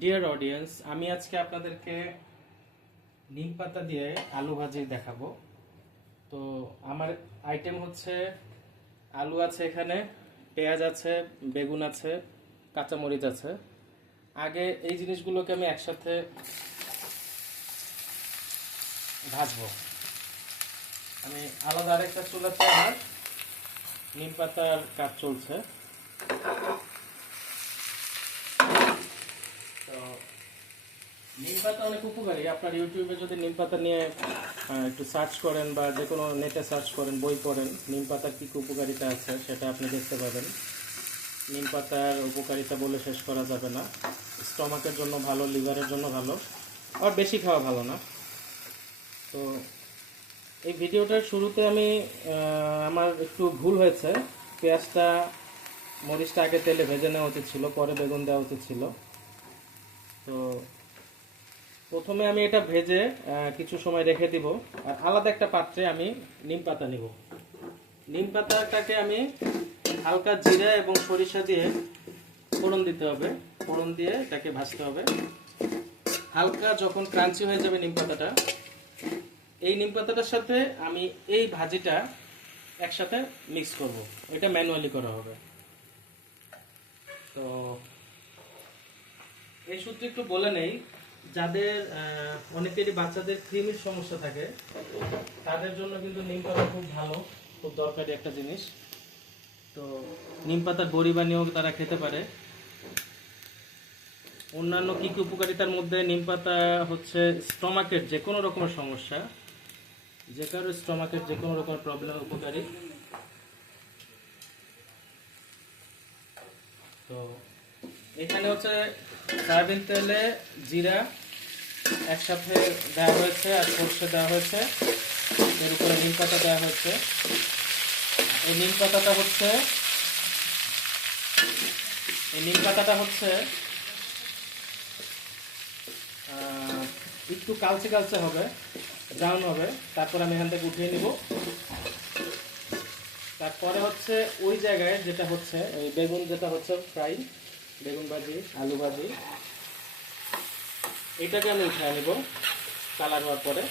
Dear audience, আমি আজকে আপনাদেরকে নিম পাতা দিয়ে আলু ভাজি দেখাবো। তো আমার আইটেম হচ্ছে আলু আছে, এখানে পেঁয়াজ আছে, বেগুন আছে, কাঁচামরিচ আছে। আগে এই জিনিসগুলোকে আমি একসাথে ভাজবো। আমি আলাদা আরেকটা চুলাতে আমার নিম পাতার কাজ চলছে। তো নিম পাতা অনেক উপকারী। আপনার ইউটিউবে যদি নিম পাতা নিয়ে একটু সার্চ করেন বা যে কোনো নেটে সার্চ করেন, বই পড়েন, নিম পাতার কী কী উপকারিতা আছে সেটা আপনি দেখতে পাবেন। নিম পাতার উপকারিতা বলে শেষ করা যাবে না। স্টমাকের জন্য ভালো, লিভারের জন্য ভালো, আর বেশি খাওয়া ভালো না। তো এই ভিডিওটার শুরুতে আমি আমার একটু ভুল হয়েছে। পেঁয়াজটা, মরিচটা আগে তেলে ভেজে নেওয়া উচিত ছিল, পরে বেগুন দেওয়া উচিত ছিল। তো প্রথমে আমি এটা ভেজে কিছু সময় রেখে দিব, আর আলাদা একটা পাত্রে আমি নিম পাতা নিব। নিম পাতাটাকে আমি হালকা জিরা এবং সরিষা দিয়ে ফোড়ন দিতে হবে। ফোড়ন দিয়ে এটাকে ভাজতে হবে। হালকা যখন ক্রাঞ্চি হয়ে যাবে নিম পাতাটা, এই নিম পাতাটার সাথে আমি এই ভাজিটা একসাথে মিক্স করব। এটা ম্যানুয়ালি করা হবে। তো এই সূত্রে একটু বলে নেই, যাদের অনেকেরই বাচ্চাদের কৃমির সমস্যা থাকে তাদের জন্য কিন্তু নিম পাতা খুব ভালো, খুব দরকারি একটা জিনিস। তো নিম পাতার বড়ি বানিয়েও তারা খেতে পারে। অন্যান্য কী কী উপকারিতার মধ্যে নিম পাতা হচ্ছে স্টমাকের যে কোনো রকমের সমস্যা, যে কারো স্টমাকের যে কোনো রকমের প্রবলেম উপকারী। তো এখানে হচ্ছে সয়াবিন তেলে জিরা একসাথে দেওয়া হয়েছে, আর সর্ষে দেওয়া হয়েছে, এর উপরে নিম পাতা দেওয়া হয়েছে। এই নিম পাতাটা হচ্ছে একটু কালচে কালচে হবে, ব্রাউন হবে। তারপর আমি এখান থেকে উঠিয়ে নিব। তারপরে হচ্ছে ওই জায়গায় যেটা হচ্ছে এই বেগুন, যেটা হচ্ছে ফ্রাই বেগুন ভাজি, আলু ভাজি, এটাকে আমি উঠিয়ে নিব কালার হওয়ার পরে।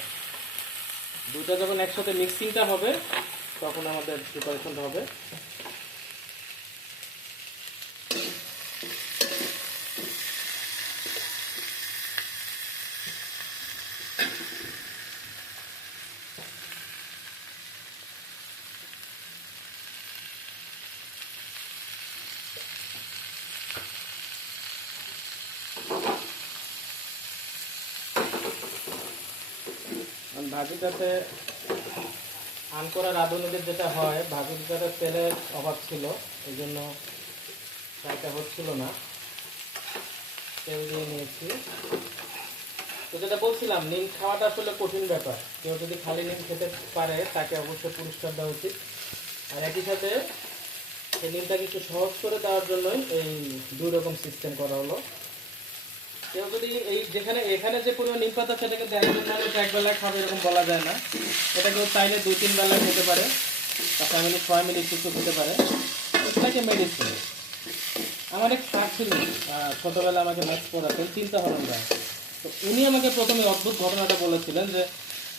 দুটো যখন একসাথে মিক্সিংটা হবে তখন আমাদের প্রিপারেশনটা হবে। ভাজিটাতে আনকোরা রাঁধুনিদের যেটা হয়, ভাজিটাতে তেলের অভাব ছিল, এই জন্য ফ্রাইটা হচ্ছিল না। তেল দিয়ে নিয়েছি। তো যেটা বলছিলাম, নিম খাওয়াটা আসলে কঠিন ব্যাপার। কেউ যদি খালি নিম খেতে পারে তাকে অবশ্যই পুরস্কার দেওয়া উচিত। আর একই সাথে এই নিমটাকে একটু সহজ করে দেওয়ার জন্যই এই দুই রকম সিস্টেম করা হলো। কেউ যদি এখানে যে পরিমাণ নিম পাতা, সেটাকে একজন মানুষ একবেলায় খাবে এরকম বলা যায় না। এটা কেউ চাইলে 2-3 বেলায় খেতে পারে, বা ফ্যামিলি 6 মিনিট একটু খেতে পারে। এটাকে মেডিসিন। আমার এক স্যার ছিলেন, ছোটবেলা আমাকে ম্যাথস পড়াতেন, চিন্তা ভাবনা যায়। তো উনি আমাকে প্রথমে অদ্ভুত ঘটনাটা বলেছিলেন যে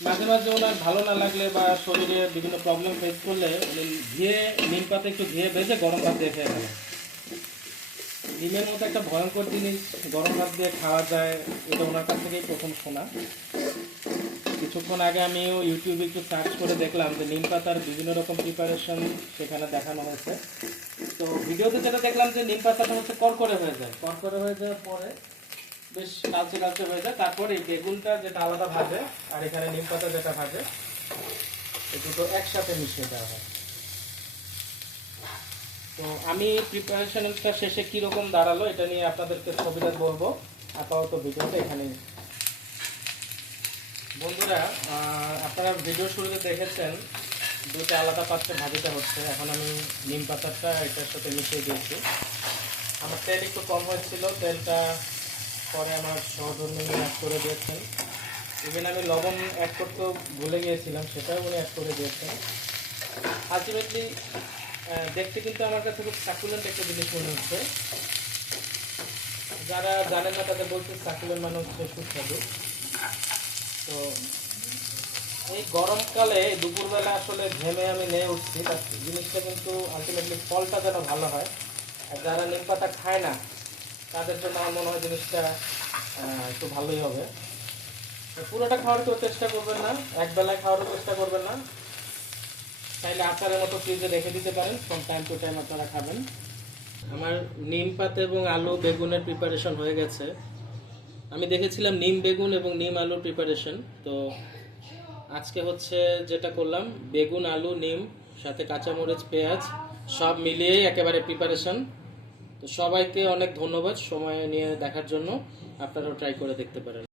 মাঝে মাঝে ওনার ভালো না লাগলে বা শরীরে বিভিন্ন প্রবলেম ফেস করলে উনি নিম পাতা একটু ঘিয়ে ভেজে গরম ভাত দিয়ে খেয়ে ফেলেন। নিমের মতো একটা ভয়ঙ্কর জিনিস গরম ভাত দিয়ে খাওয়া যায়, এটা ওনার কাছ থেকেই প্রথম শোনা। কিছুক্ষণ আগে আমিও ইউটিউবে একটু সার্চ করে দেখলাম যে নিম পাতার বিভিন্ন রকম প্রিপারেশন সেখানে দেখানো হয়েছে। তো ভিডিওতে যেটা দেখলাম যে নিম পাতাটা হচ্ছে করকরে হয়ে যায়, করকরে হয়ে যাওয়ার পরে বেশ কালচে কালচে হয়ে যায়। তারপরে এই বেগুনটা যেটা আলাদা ভাজে, আর এখানে নিম পাতা যেটা ভাজে, এই দুটো একসাথে মিশিয়ে দেওয়া হয়। তো আমি প্রিপারেশনটা শেষে কীরকম দাঁড়ালো এটা নিয়ে আপনাদেরকে ছবিটা বলবো। আপাতত ভিডিওটা এখানে। বন্ধুরা, আপনারা ভিডিও শুরুতে দেখেছেন দুটো আলাদা পাত্রে ভাজিটা হচ্ছে। এখন আমি নিম পাতাটা এটার সাথে মিশিয়ে দিয়েছি। আমার তেল একটু কম হয়েছিল, তেলটা পরে আমার সহধর্মী অ্যাড করে দিয়েছেন। ইভেন আমি লবণ অ্যাড করতেও ভুলে গিয়েছিলাম, সেটাও উনি অ্যাড করে দিয়েছেন। আলটিমেটলি দেখতে কিন্তু আমার কাছে খুব সাকুলেন্ট একটা জিনিস মনে হচ্ছে। যারা জানেন না তাদের বলছি সাকুলেন্ট মানে হচ্ছে সুস্বাদু। তো এই গরমকালে দুপুরবেলা আসলে ঘেমে আমি নিয়ে উঠছি, তার জিনিসটা কিন্তু আলটিমেটলি ফলটা যেন ভালো হয়। আর যারা নিম পাতা খায় না তাদের জন্য আমার মনে হয় জিনিসটা একটু ভালোই হবে। তো পুরোটা খাওয়ার কেউ চেষ্টা করবেন না, একবেলায় খাওয়ারও চেষ্টা করবেন না। চাইলে আচারের মতো ফ্রিজে রেখে দিতে পারেন, ফ্রম টাইম টু টাইম আপনারা খাবেন। আমার নিম পাতা এবং আলু বেগুনের প্রিপারেশন হয়ে গেছে। আমি দেখেছিলাম নিম বেগুন এবং নিম আলুর প্রিপারেশন। তো আজকে হচ্ছে যেটা করলাম, বেগুন আলু নিম সাথে কাঁচামরিচ পেঁয়াজ সব মিলিয়েই একেবারে প্রিপারেশন। তো সবাইকে অনেক ধন্যবাদ সময় নিয়ে দেখার জন্য। আপনারাও ট্রাই করে দেখতে পারেন।